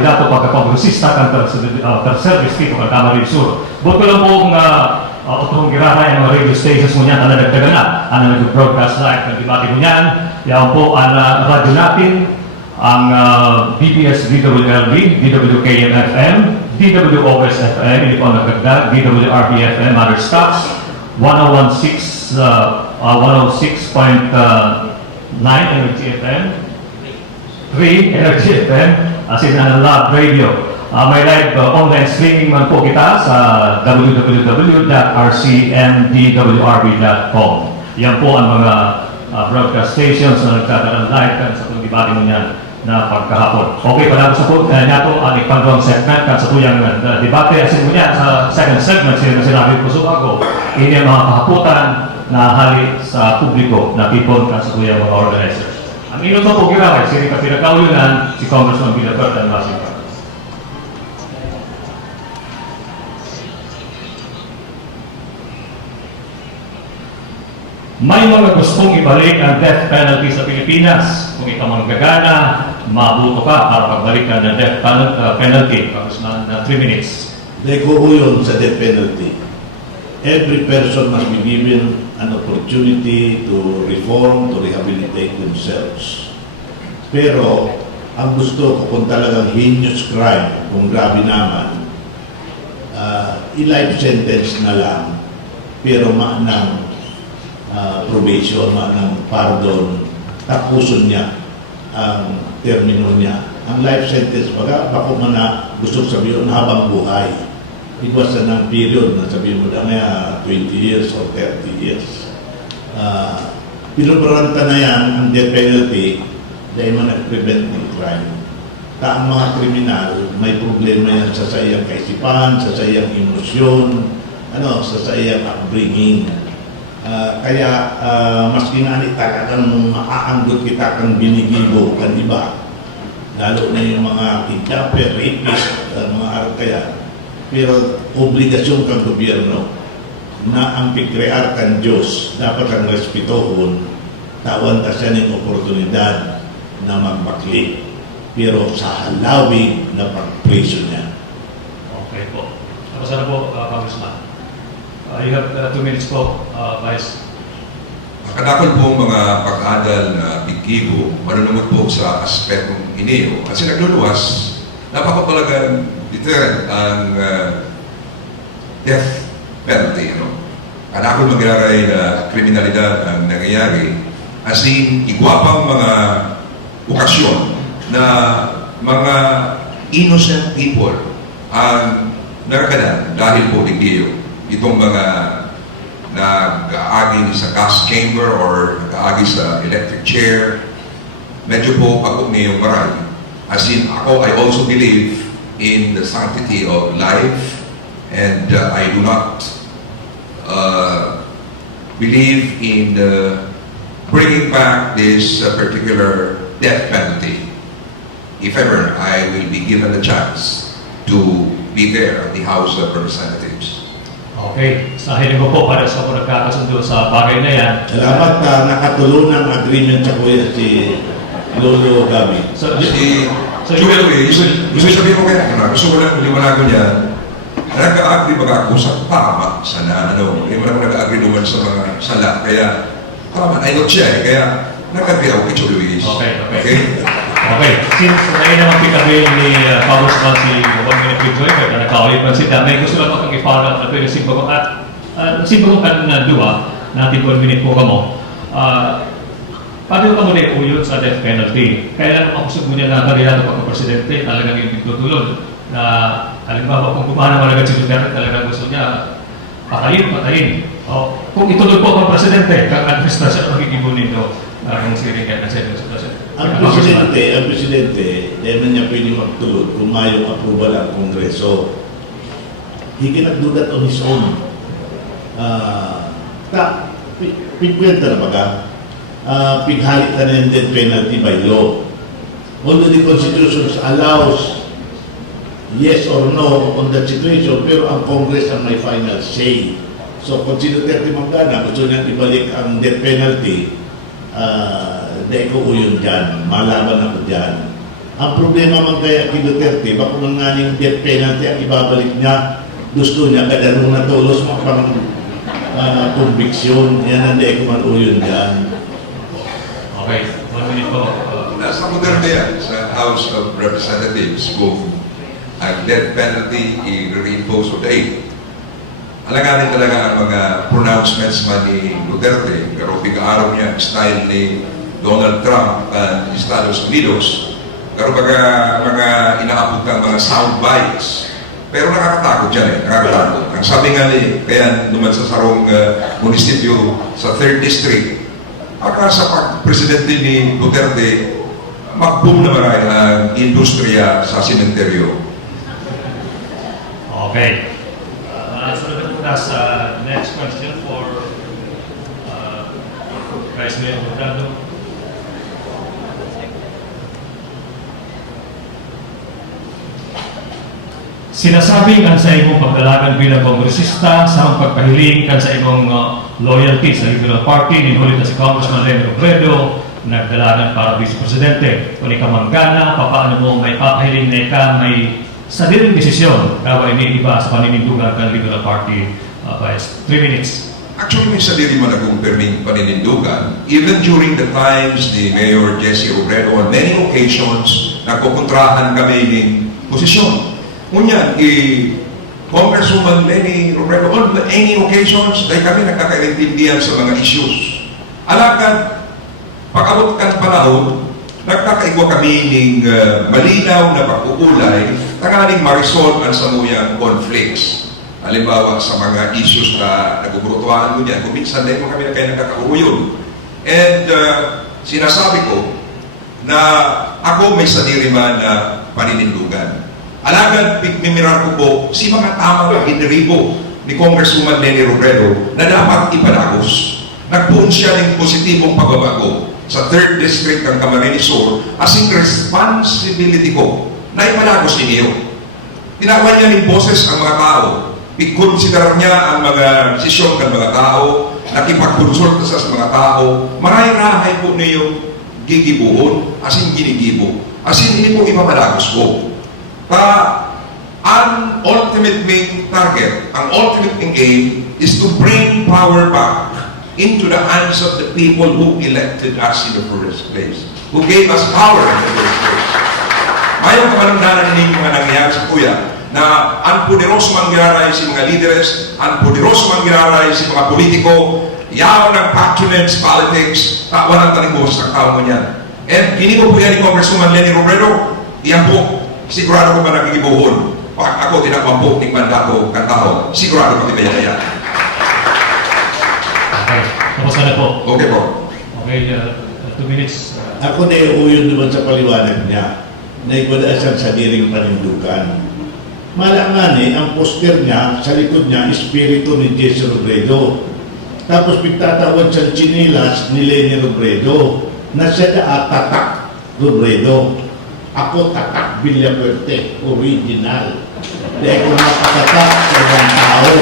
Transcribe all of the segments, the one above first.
Dato pagkakongresista kan ter-service dito kan Camarines Sur. Buot ko lang po kung otong girana yung mga radio stations mo niyan, nagdagan na, nag-broadcast live ng debate mo niyan. Yan po ang radyo natin, ang BPS DWLB, DWKM-FM, DWOS-FM, hindi po nagdagdag, DWRB-FM, other stops, 106.9 Energy FM, 3 Energy FM, as in Lab Radio. May live online streaming man po kita sa www.rcmdwrb.com. Yan po ang mga broadcast stations na nagkakaroon live kan sa itong debate mo niyan na pagkahapon. Okay, pala sa po nato ang ipagawang segment kan sa tuyang debate. Asin mo niyan sa second segment, sinabi ko sa ako, ini ang mga kahaputan na hali sa publiko na people kan sa tuyang mga organizers. Ang inon po ginaway, sini kapinagkaulunan si Congressman Villator and Washington. May mga gustong ibalik ang death penalty sa Pilipinas. Kung ikaw manggagana, mabuto ka para pagbalik ka ng death penalty. Congressman, 3 minutes. Deko ho yun sa death penalty. Every person must be given an opportunity to reform, to rehabilitate themselves. Pero, ang gusto ko kung talagang heinous crime, kung grabe naman, i-life sentence na lang, pero maanang probation, maanang pardon, tapuson niya ang termino niya. Ang life sentence, bako man na gusto sabihin habang buhay. Iwasan ng period na sabihin mo na 20 years or 30 years. Pinubaranta na yan ang death penalty dahil man nag-prevent ng crime. Ang mga kriminal, may problema yan sa sayang kaisipan, sa sayang emosyon, sa sayang upbringing. Kaya mas ginani talagang maaanggot kita kang binigibo kan iba. Lalo na yung mga kidnapper, rapist, mga kaya. Pero obligasyon kang gobyerno na ang pikrear kan Diyos dapat ang respetohon, tawan ta siya ng oportunidad na magbakli. Pero sa halawig na pag-preso niya. Okay po. Tapos na po, Congressman. You have 2 minutes po, Vice. Kadakol po mga pag-adal na bigkibo, manunumot po sa aspektong ineo. Kasi nagluluwas, napakapalagang deterrent ang death penalty. Kadakol mag-aaray na kriminalidad ang nangyayari. As in, igwapang mga okasyon na mga innocent people ang narakadan dahil po digdiyo. Itong mga nag-aagi sa gas chamber or nag-aagi sa electric chair, medyo po pag-ug niyong maray. As in, ako, I also believe in the sanctity of life and I do not believe in bringing back this particular death penalty. If ever I will be given a chance to be there at the House of Representatives. Okay. Sa hiling ko po para sa mga nagkakasundo sa bagay na yan. Salamat nakatulungan ang agreement sa kuya si Lolo Gabi. So, Si you will, gusto sabihin ko kaya, gusto ko lang liwanagan niya, nag-agree ba ako sa tama sa na, hindi mo naman nag-agree naman sa mga sala, kaya tama, ay not siya kaya nag-agree ako kay Cholo Luis. Okay. Since ngayon naman kitabi ni Congressman si 1 minute video, kaya nakawin pa si Damay, gusto lang akong i-follow up na pwede simbagong at simbagong kan na duwa, natin 1 minute po ka mo. Paano ka muna iuyod sa death penalty? Kaya lang makusog mo niya na kandidato pagka-presidente, talagang yung tutulog na halimbawa kung kumana malaga si Duterte, talagang gusto niya patayin. Kung itulog po ang presidente, kang administrasyon makikibunin do ang siring na sa presidente. Ang presidente, dahil na niya pwede magtulog kung mayong approval ang Kongreso. He cannot do that on his own. Pigkwenta na baga, pighalit na ng death penalty by law. Although the Constitution allows yes or no on that situation, pero ang Congress ang may final say. So kung si Duterte Magdana, gusto niyang ibalik ang death penalty, dahil ko yun dyan, malaman ako dyan. Ang problema man kaya kay Duterte, baka man nga yung death penalty ang ibabalik niya, gusto niya kada nung natulos mo pang conviction. Yan ang di ko man uyon dyan. Okay, 1 minute po. Nasa Duterte yan, sa House of Representatives, kung ang death penalty i-reimpose o dahil. Alaganin talaga ang mga pronouncements man ni Duterte, pero bigla-araw niya, style ni Donald Trump at Estados Unidos, pero mga inaabot ng mga sound bites. Pero nakakatakot yan eh, nakakatakot. Ang sabi nga ni, kaya naman sa sarong munisipyo sa 3rd District, baka sa pag-presidente ni Duterte, mag-boom naman ay ang industriya sa sementeryo. Okay. Sunod na muna sa next question for Vice Mayor Hurtado. Sinasabing ang sa imong pagdalagan bilang kongresista sa pagpahiling kan sa imong loyalty sa Liberal Party, ninulit na si Congressman Lenny Robredo, nagdalagan para Vice Presidente. Kung ikaw manggana, paano mo may papahiling na ika may sariling desisyon kaway ni iba sa paninindugan ng Liberal Party. Vice, 3 minutes. Actually, may sarili mo na kung perming paninindugan. Even during the times ni Mayor Jesse Robredo, on many occasions, nagkukontrahan kami ng posisyon. Ngunyan, Congresswoman Lenny Robredo, on any occasions, dahil kami nagkakaintindihan sa mga issues. Alagad, pag-abot kan panahon, nagkakaigwa kami ng malinaw na pag-uulay, tanganing ma-resolve ang samuyang conflicts. Halimbawa sa mga issues na nagugrutuhan mo niyan, kung minsan din mo kami na kayo nagkakauyon. And sinasabi ko na ako may saniriman na paninindugan. Alagad, mimirar ko po si mga tamang iniribo ni Congresswoman Lenny Robredo na dapat ipanagos. Nagpuon siya ng positibong pagbabago sa 3rd District ng Camarines Sur as in responsibility ko na ipanagos ninyo. Tinawan niya ng boses ang mga tao. I-consider niya ang mga desisyon ng mga tao, nakipag-consulta sa mga tao, maray-rahay po niyo gigibuhon, as in ginigibo. As in, hindi po ipapanagos ko. Ang ultimate main target, ang ultimate main aim is to bring power back into the hands of the people who elected us in the first place, who gave us power in the first place. Mayroon ka manangdanan ninyo mga nangyayari sa kuya na ang poderoso manggiraray si mga leaders, ang poderoso manggiraray si mga politiko, yaw ng patronage politics, walang talingos ang tao mo niyan. And hindi ko po yan ni Congresswoman Lenny Robredo, iyan po, sigurado ko ba nagigibuhon? Pag ako tinakwampo, tingmanda ko, kantao, sigurado ko di kaya yan. Okay. Tapos na po. Okay po. Okay, 2 minutes. Ako na iuyon naman sa paliwanag niya na ikudaan siyang sariling panindugan. Malangan ang poster niya, sa likod niya, espiritu ni Jesse Robredo. Tapos pagtatawad siyang chinilas ni Lenny Robredo na siya na tatak Robredo. Ako tatak Villapuerte, original. Dahil kung nakatatak sa ibang tao,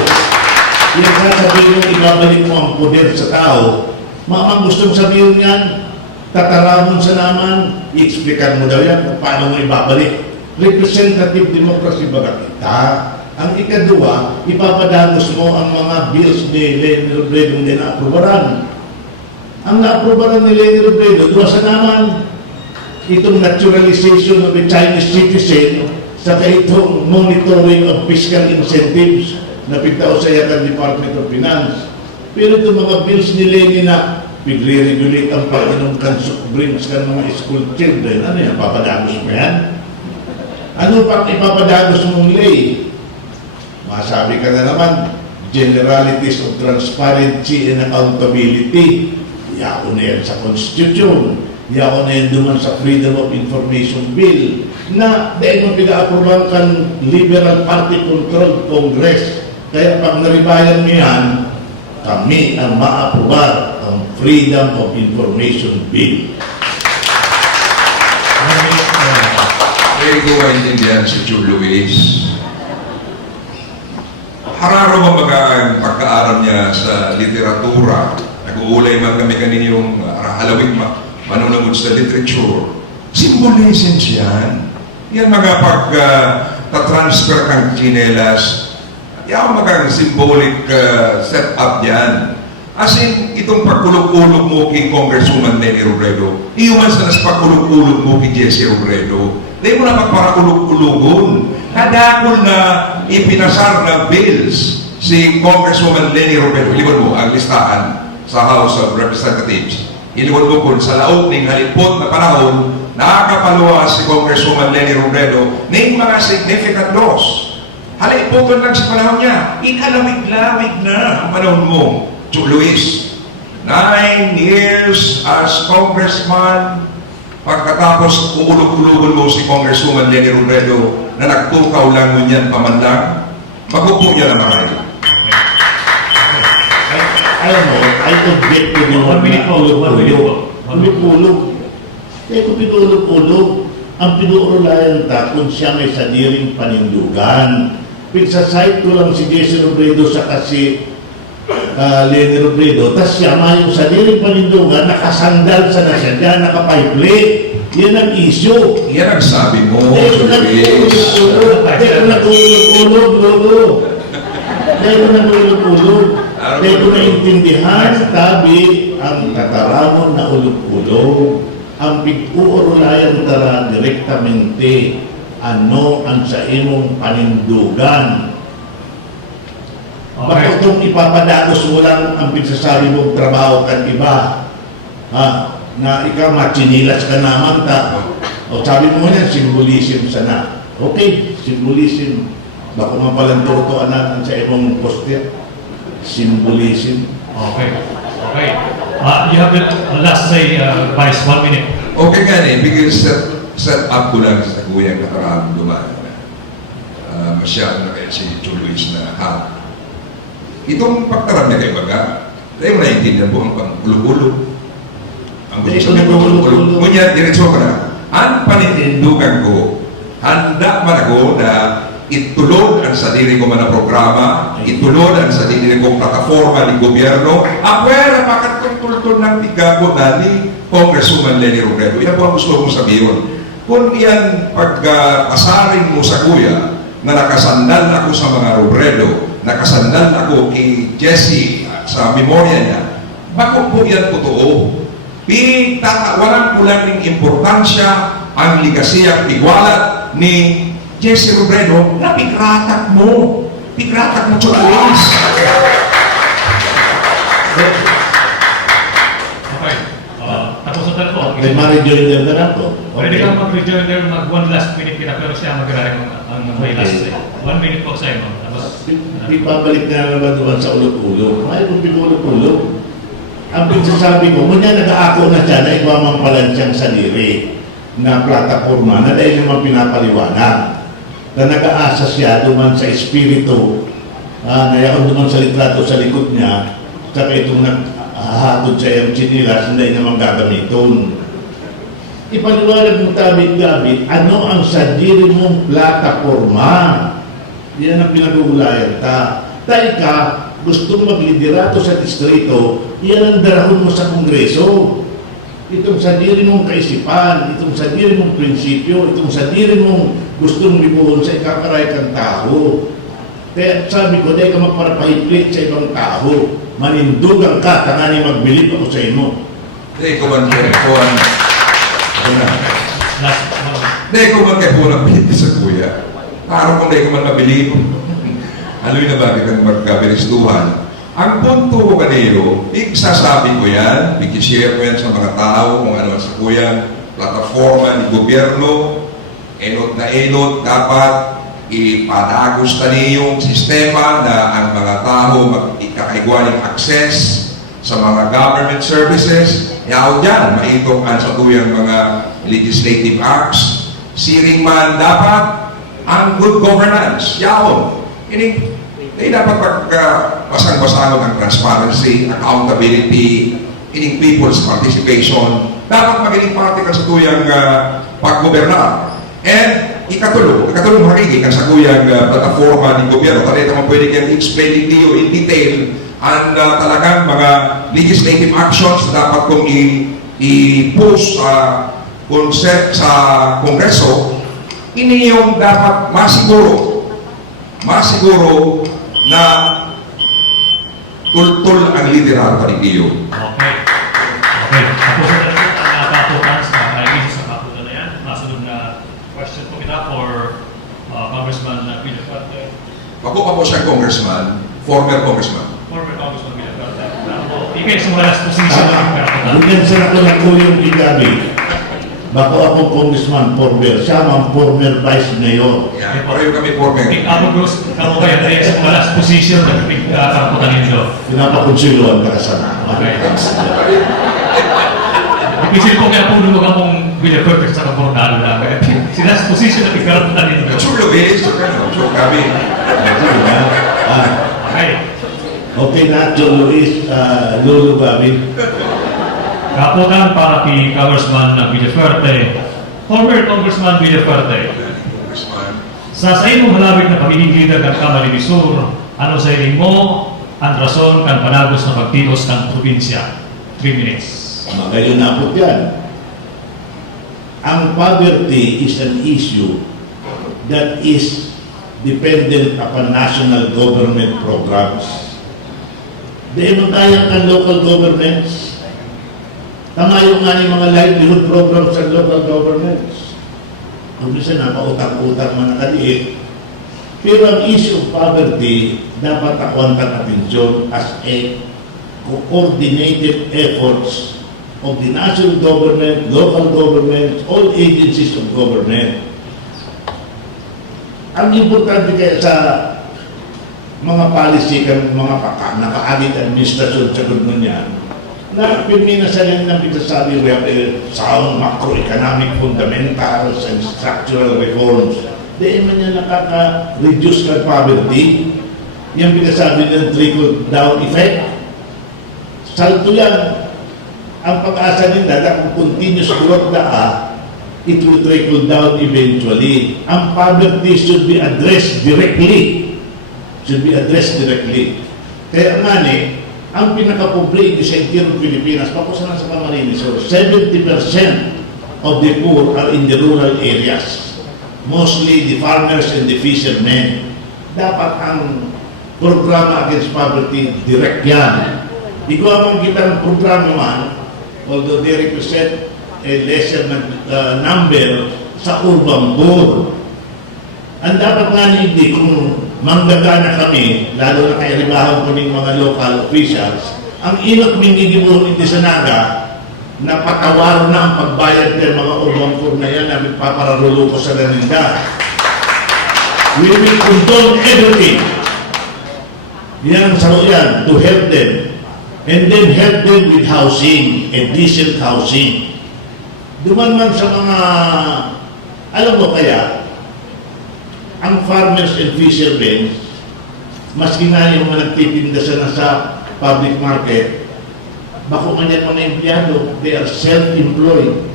yung sasabihin yung ibabalik mo ang poder sa tao, mamang gustong sabihin yan, tataramon sa naman, i-explican mo daw yan kung paano mo ibabalik. Representative democracy ba kita? Ang ikadua, ipapadagos mo ang mga bills ni Lenny Robredo na na-aprobaran. Ang na-aprobaran ni Lenny Robredo, doon sa naman, itong naturalization of a Chinese citizen sa itong monitoring of fiscal incentives na pagtao sa yakan Department of Finance. Pero itong mga bills ni Lenny na bigre-regulate ang pag-inom kan soft drinks kan mga school children, ano yan, papadagos mo yan? Ano pang ipapadagos mong lay? Masabi ka na naman, generalities of transparency and accountability. Yaon na yan sa Constitution. Yaon na yan duman sa Freedom of Information Bill na dahil mo pina-aproban kan Liberal Party Controlled Congress. Kaya pag naribayan mo yan, kami ang ma-aprobar ang Freedom of Information Bill. Hindi ko maintindihan si Jude Luis. Hararo ba mga pagkaaral niya sa literatura? Nag-uulay man kami kaninyong alawig manunungod sa literature. Symbolisms yan. Yan mga pag-transfer kang chinelas, yan mga symbolic set-up yan. As in, itong pagkulog-ulog mo kay Congresswoman Lenny Robredo, iuman sa nas pagkulog-ulog mo kay Jesse Robredo, di mo na magparakulog-ulogon. Kadakol na ipinasar na bills si Congresswoman Lenny Robredo. Iliwan mo ang listahan sa House of Representatives. Iliwan mo kung sa laog ng halipot na panahon, nakakapaluwas si Congresswoman Lenny Robredo ng mga significant laws. Halipotol lang sa panahon niya. Ikalawig-lawig na ang panahon mo. Joe Luis, 9 years as congressman, pagkatapos uulog-ulogon mo si Congresswoman Lenny Robredo na nagtukaw lang mo niyan pamanlang, magupo niya na marahil. Alam mo, I object to the 1 minute po, 1 minute po. Ulog-ulog. Kaya kung pinulog-ulog, ang pinuulayan ta kung siya may sadiring panindugan. Pigsasite ko lang si Jesse Robredo sa kasi Lenny Robredo, tas siya yung sadiring panindugan, nakasandal sa na siya dyan, nakapaiple. Yan ang issue. Yan ang sabi mo, Dahil ko Joe Luis. nag-ulog-ulog, lolo. Dahil ko nag-ulog-ulog. Dahil ko naintindihan, tabi, ang kataramon na ulog-ulog, ang pag-uurulayan tara direktamente, ano ang sa imong panindugan. Bakit itong ipapadados mo lang ang pinsasabi mong trabaho kan iba? Ha? Na ikaw machinilas ka naman ta. O sabi mo yan, symbolism sana. Okay, symbolism. Baka mapalantuto anak sa imong poster. Symbolism. Okay. Okay. You have the last say, Vice, 1 minute. Okay nga because set up ko lang sa kuyang nakaraan dumaan. Masyado na kaya si Joe Luis na itong pagtarap niya kay Baga, dahil mo naiintindihan po ang pang-ulog-ulog. Ang gusto niya pang-ulog-ulog. Ngunyan, diretso ko na, ang panitindugan ko, handa man ako na itulod ang sarili ko man na programa, itulod ang sarili kong plataforma ng gobyerno, akwera pakatultol ng tigago na ni Congresswoman Lenny Robredo. Yan po ang gusto kong sabihin. Kung yan pagkasaring mo sa kuya, na nakasandal ako sa mga Robredo, nakasandal ako kay Jesse sa memorya niya, bakit po yan totoo? Walang kulang ng importansya ang ligasiyang igualat ni Jesse Robredo na pikratak mo. Pikratak mo, Joe Luis. Okay. Tapos na po. May ma-rejoinder na lang po. Pwede kang mag-rejoinder, mag-1 last minute kita, pero siya mag-rarang ang may last say. 1 minute po sa inyo. Tapos, Ipabalik na naman naman sa ulog-ulog. Ay, kung pinulog-ulog. Ang pinsasabi ko, kung yan nag-aako na siya na ipamampalan siyang saliri na plataforma na dahil naman pinapaliwanag na nag-aasa siya duman sa espiritu na yaon duman sa litrato sa likod niya saka itong naghahatod sa iyong chinilas hindi naman gagamiton. Ipaliwanag mo tabit-gabit, ano ang sadiri mong plataforma? Yan ang pinag-uulayan ta. Dahil ka, gusto mo magliderato sa distrito, yan ang darahon mo sa Kongreso. Itong sadiri mong kaisipan, itong sadiri mong prinsipyo, itong sadiri mong gustong lipuhon sa ikakaray kang tao. Kaya sabi ko, dahil ka magparapahiplit sa ibang tao, manindugan ka, tangani magbilip ako sa imo. Hindi ko man kaya po ang... last. Hindi ko man kaya po ang pilit sa kuya. Parang kung hindi ko man mabilib. Haloy na bagay kang magkabilistuhan. Ang punto ko kanino, sasabi ko yan, bigishare ko yan sa mga tao kung ano sa kuya, plataforma ni gobyerno, enot na enot, dapat ipadagos tani yung sistema na ang mga tao magkakaigwa ng access sa mga government services. Yaw dyan, maitong ang sa tuyang mga legislative acts. Siring man dapat ang good governance. Yaw. Hindi dapat pagpasang-pasangon ang transparency, accountability, ining people's participation. Dapat magiging practical sa tuyang paggobernar. And ikatulong makikita sa tuyang plataforma ng gobyerno. Tali naman pwede kayong explain niyo in detail ang talagang mga legislative actions na dapat kong i-push sa Kongreso, ini yung dapat masiguro na tultul ang liderato ni Iyo. Okay. Okay. Tapos na rin ang kaputan sa kaibigan sa kaputan na yan. Masunod na question po kita for Congressman Villafarte. Ako pa po siya congressman, former congressman. Former Congressman Villafarte. Ikay sa mga last position ng kaputan. Bigyan sa ako ng tuyong igabi. Bako akong congressman former, siya ang former vice mayor. Yan, pareho kami former. Ako gusto, kamu kayo na sa mga last position ng kaputan ninyo. Pinapakonsiluan ka sana. Okay. Ipisip ko kaya puno mo ka mong Villafarte sa kapornado na. Si last position ng kaputan ninyo. Chulo eh, chulo kami. Okay. Okay na, John Luis, Lolo Babi. Kaputan para kay Congressman Villafarte. Former Congressman Villafarte. Congressman. Sa imong halabig na pagiging leader ng Kamara ni Sur, ano sa iling mo ang rason kan panagos na pagtios ng probinsya? 3 minutes. Magayon na po yan. Ang poverty is an issue that is dependent upon national government programs. Di mo kaya ang local governments. Tama yung nga mga livelihood programs sa local governments. Kung minsan napautang-utang man nakaliit. Pero ang issue of poverty dapat akuan ng atensyon as a coordinated efforts of the national government, local government, all agencies of government. Ang importante kaya sa mga policy kan mga nakaagit administrasyon sa gudno niyan, na pinminasalan ng pinasabi we have a sound macroeconomic fundamentals and structural reforms. Dahil man yan nakaka-reduce ng poverty, yung pinasabi ng trickle-down effect. Salto yan. Ang pag-asa nila na kung continuous growth it will trickle down eventually. Ang poverty should be addressed directly. Kaya nga ang pinaka-pobre sa entire Pilipinas, pakusa na sa Camarines, so 70% of the poor are in the rural areas. Mostly the farmers and the fishermen. Dapat ang programa against poverty, direct yan. Ikaw ang kitang programa man, although they represent a lesser number sa urban poor. Ang dapat nga hindi, kung manggagana kami, lalo na kay ribahan ko ng mga local officials, ang inot mingigibuhon hindi sa naga, na patawar na ang pagbayad ng mga urban poor na yan na papararuluko sa laninda. We will condone everything. Yan ang saluyan, to help them. And then help them with housing, and decent housing. Duman man sa mga, alam mo kaya, ang farmers and fishermen, maski nga yung mga nagtitinda sana sa public market, bako man yan mga empleyado, they are self-employed.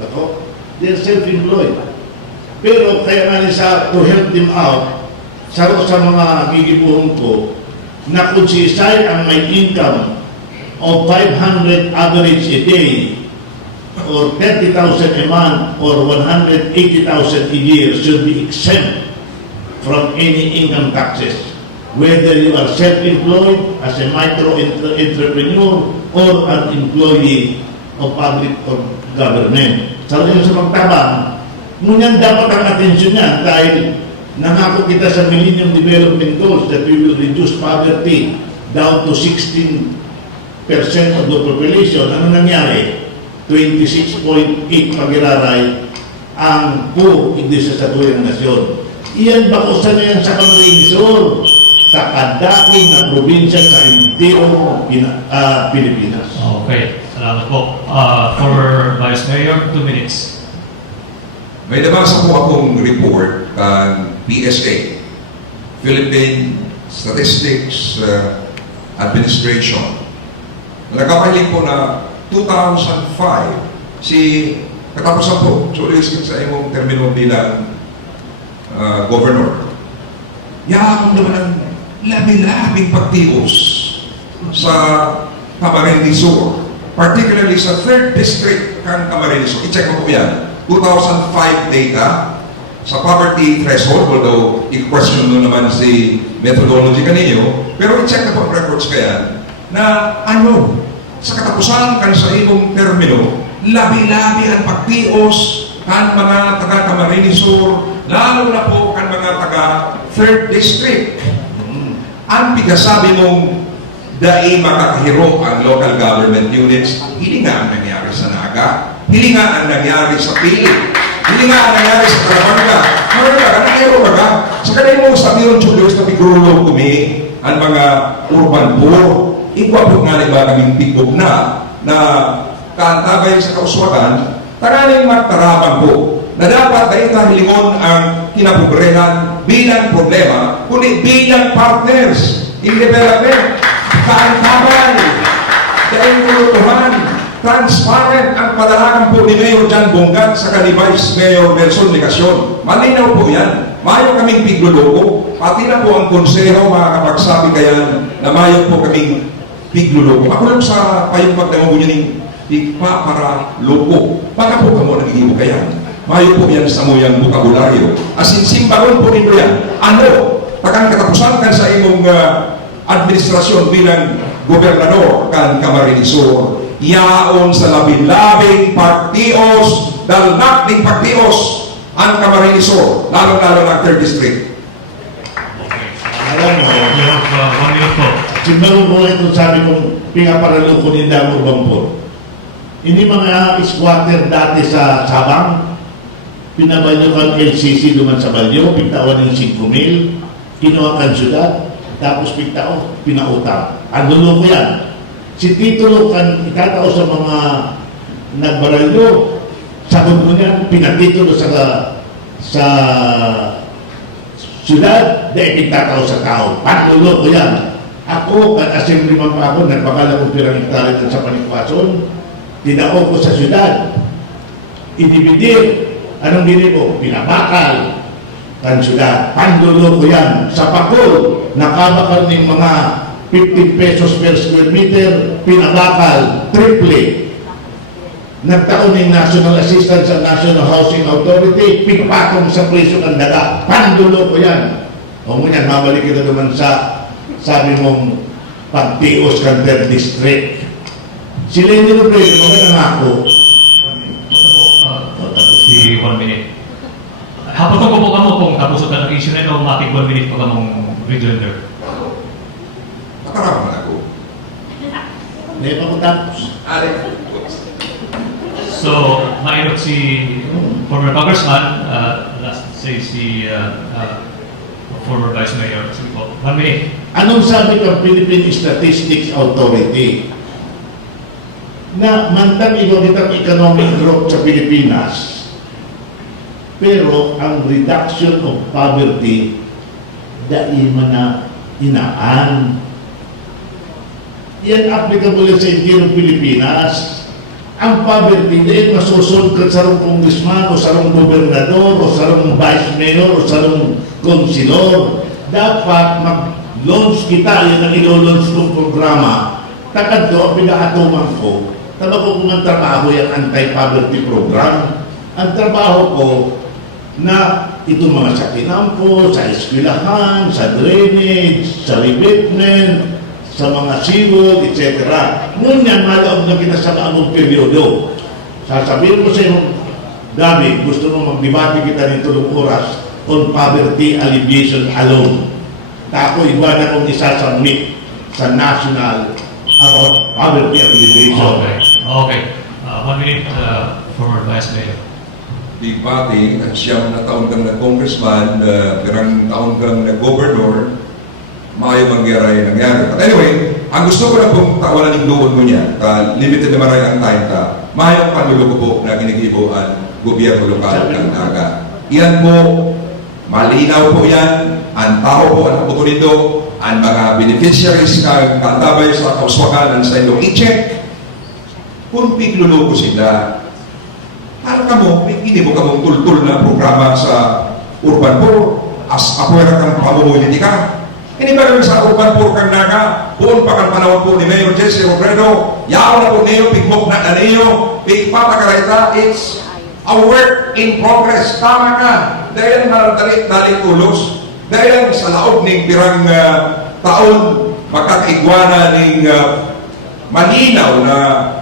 Bako? They are self-employed. Pero kaya nga sa to help them out, sa mga gigibuhon ko, na kung si Isay ang may income of 500 average a day, or 30,000 a month, or 180,000 a year should be exempt from any income taxes. Whether you are self-employed as a micro-entrepreneur or an employee of public or government. Sa rin sa magtabang, ngunyan dapat ang atensyon niya dahil nangako kita sa Millennium Development Goals that we will reduce poverty down to 16% of the population. Ano nangyari? 26.8 pagiraray ang poor hindi sa satuyang nasyon. Iyan ba kung saan yan sa Camarines Sur? Sa kadakong na probinsya sa entero Pilipinas. Okay, salamat po. For Vice Mayor, 2 minutes. May nabasa po akong report ng PSA, Philippine Statistics Administration. Nagkakaling po na 2005, katapusan po, sulisin sa imong termino bilang governor. Yakap naman ang labi-labing pagtios sa Camarines Sur, particularly sa 3rd District kang Camarines, i-check mo po yan. 2005 data sa poverty threshold, although i-question mo naman si methodology kanino, pero i-check na po ang records kaya na ano, sa katapusan kan sa imong termino, labi-labi ang pagtios kan mga taga Camarines Sur, lalo na po kan mga taga 3rd District. Ang pigasabi mong dai makakahiro ang local government units, hindi nga ang nangyari sa Naga, hindi nga ang nangyari sa Pili, hindi nga ang nangyari sa Palamanga. Marga, kanahiro ka. Sa kanay mo sabi yung Julius na pigurulo kumi ang mga urban poor. Igwa po nga ba kaming tigog na kaantabay sa kauswagan, taraning magtarabang po na dapat dahil kahilingon ang kinapugrehan bilang problema, kundi bilang partners in development. Kaantabay, dahil kulutuhan, transparent ang padalakan po ni Mayor Jan Bongat sa Vice Mayor Nelson Ligacion. Malinaw po yan. Mayo kaming pigluloko, pati na po ang konseho makakapagsabi kaya na mayo po kaming pigluloko. Ako lang sa payong pagdango niya ng igpa para loko. Baka po kamo nag-iibo kaya. Mayo po yan sa muyang bukabularyo. As in, simbaron po nito yan. Ano? Takang katapusan kan sa imong administrasyon bilang gobernador kan Camarines Sur. Yaon sa labing-labing partios, dalnak ng partios ang Camarines Sur, lalo-lalo ng 3rd District. Okay. Alam mo, You have 1 minute po. siguro mo ito sabi kong pingaparalo ko ni Damo Bampor. Ini mga squatter dati sa Sabang, pinabalyo kan LCC duman sa Balyo, pigtawan ng 5,000, kinuha kan syudad, tapos pigtao, pinautang. Ang luloko yan. Si titulo kan itatao sa mga nagbaralyo, sagot mo niya, pinatitulo sa syudad, dahil pigtatao sa tao. Panluloko yan. Ako, at assemblyman pa ako, nagpakala kong pirang hektarya sa Panikwason, tinao ko sa syudad, idividir, anong gini ko? Pinabakal, kan syudad, panluloko yan. Sa Pakol, nakabakal ng mga 50 pesos per square meter, pinabakal, triple. Nagtaon ng National Assistance sa National Housing Authority, pigpatong sa presyo ng daga, panluloko yan. O mo yan, mabalik kita naman sa sabi mong pagtios kan 3rd District. Sila hindi na pwede, magandang ako. Si 1 minute. Hapoton ko po kamo kung tapos ang issue na ito, matik 1 minute po kamong rejoinder. Matarap na ako. Hindi pa ko tapos. So, mainok si former congressman, last say si former vice mayor. Sige po, 1 minute. Anong sabi ng Philippine Statistics Authority? Na mantang ibang economic growth sa Pilipinas, pero ang reduction of poverty daima na inaan. Yan applicable sa entire Pilipinas. Ang poverty dahil masusulkat sa rong congressman o sa rong gobernador o sa rong vice mayor o sa rong konsilor. Dapat mag-launch kita, yan ang ilo-launch ng programa. Takad do, pinakatuman ko, tama ko kung ang trabaho yung anti-poverty program. Ang trabaho ko na itong mga sa kinampo, sa eskwelahan, sa drainage, sa revetment, sa mga civil, etc. Ngunyan, malaog na kita sa maamong periodo. Sasabihin mo sa iyong dami, gusto mo magdebate kita ng tulong oras on poverty alleviation alone. Tako, iba na kong isasubmit sa national about poverty alleviation. Okay. Okay. 1 minute for vice mayor. Debate at siyam na taon kang nag-congressman, pirang taon kang nag-governor, maayo mangyari nangyari. But anyway, ang gusto ko na pong tawanan ng luon mo niya, limited naman rin ang time ka, maayo panluloko po na ginigibo ang gobyerno lokal ng Naga. Iyan po, malinaw po yan, ang tao po ang nabuto nito, ang mga beneficiaries kang katabay sa kauswakan sa ilo, i-check kung pigluloko sila. Para ka mo, hindi mo ka mong tultul na programa sa urban poor, as apwera kang pamumuliti ka. Ini ba naman sa upan po kang naga, puon pa kang panahon po ni Mayor Jesse Robredo, yaon na po niyo, pigmok na niyo, pigpapakaraita, it's a work in progress. Tama ka. Dahil nalit ulos, dahil sa laod ng pirang taon, makakaigwana ng malinaw na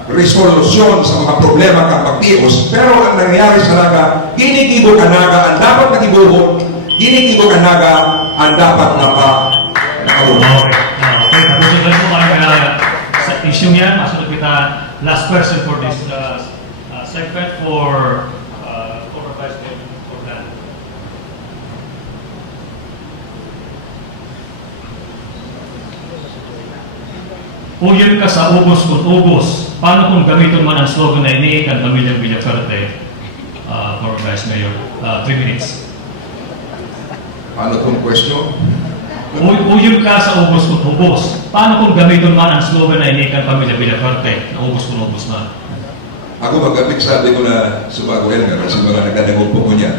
resolusyon sa mga problema kang pagtios. Pero ang nangyayari sa naga, ginigibo ka naga, ang dapat nagibuhon, ginigibo ka naga, ang dapat nakabuhon. Okay, tapos yung mo kaya sa issue yan, masunod kita last person for this segment for Vice Mayor for that. Uyon ka sa ubos kung ubos. Paano kung gamitin man ang slogan na ini kan Pamilyang Villaferte for Vice Mayor? 3 minutes. Ano itong question? Uyon ka sa ubos kung ubos. Paano kung gamitin man ang slogan na ini kan Pamilyang Villaferte? Na ubos kung ubos man. Ako magkapik sabi ko na subago Elmer kasi mga nagdadagog po ko niya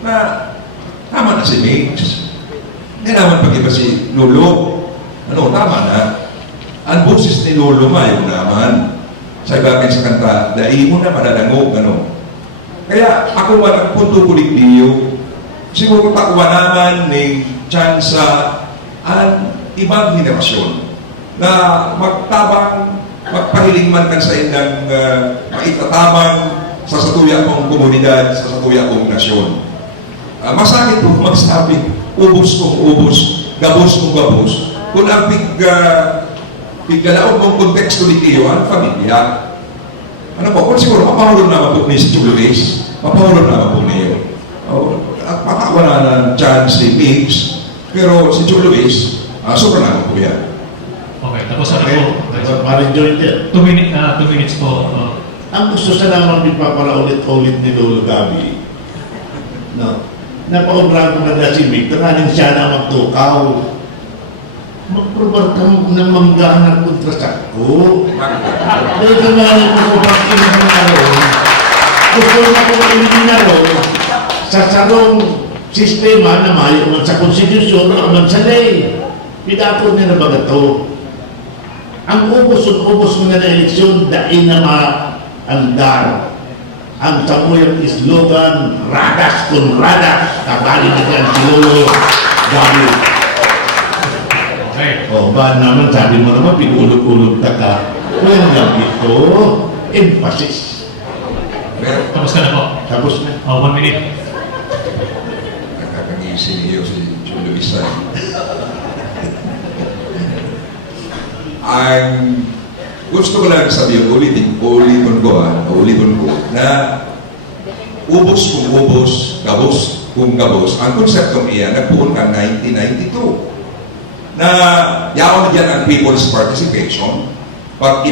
na tama na si Migs. Hindi naman pag-iba si Lolo. Ano, tama na. Ang boses ni Lolo mayo naman. Sa bagay sa kanta, dahil mo na madadangog. Ano. Kaya ako punto kulik niyo. Siguro takuha naman ng tsansa ang ibang henerasyon na magtabang magpahiling man kan sa indang maitatamang sa satuya kong komunidad, sa satuya kong nasyon. Masakit po magsabi, ubos kong ubos, gabos kong gabos. Kung ang piggalaon mong konteksto ni Tio, ang pamilya. Ano po, kung siguro, mapahulog naman po ni si Luis, mapahulog naman po niyo. At makawala ng chance si Migs, pero si Luis, sobrang naman po yan. Okay, tapos ano Okay, po? parang jointed. 2 minutes po. Ang gusto sa naman ipapalaulit-ulit ni Lolo Gabi, no, napaobrang ko na si Mick, tananin siya na magtukaw. Magprobar ka na manggaan ng kontrasak ko. Dahil kamarin ko pag inaroon, gusto na ko inaroon sa sarong sistema na mayo man sa konstitusyon o man sa lay. Pinapod nila ba ito? Ang ubos mo na eleksyon, dain na maandar. Ang samuyang slogan, radas kun radas, kabali na yan si Lolo Gabi. Okay. O ba naman, sabi mo naman, pinulog-ulog ka. Well lang ito, emphasis. Tapos ka na po. Tapos na. 1 minute. Nakakagising niyo si Julio Isay. Ang gusto ko lang sabihin, ulitin ko na ubos kung ubos, gabos kung gabos. Ang konseptong iyan, nagpuon ka 1992. Na yaon dyan ang people's participation. Pag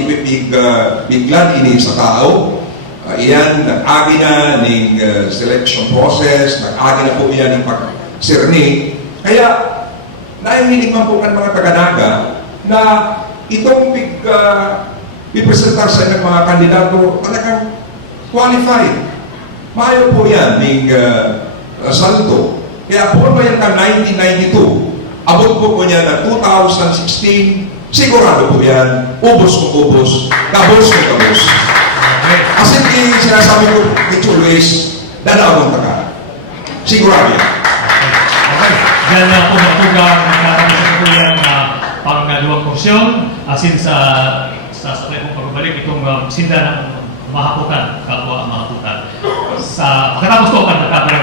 biglan ini sa tao, iyan, nag-agi na ng selection process, nag-agi na po iyan ng pag-sirni. Kaya, nahihilig man po ang mga taga-naga na itong pipresentar sa ilang mga kandidato talagang qualified. Mayo po yan ng salto. Kaya po ba yan ka 1992, abot po niya na 2016, sigurado po yan, ubos kung ubos, gabos kung gabos. Okay. Kasi sinasabi ko kay Luis, dadawang taka. Sigurado yan. Okay. Diyan na po magpugang nagkakaroon po yan pang-2 porsyon asin sa sakay pong pagbalik itong sinda ng mahaputan, kapwa ang mahaputan. Sa pagkatapos ko, nakakabalik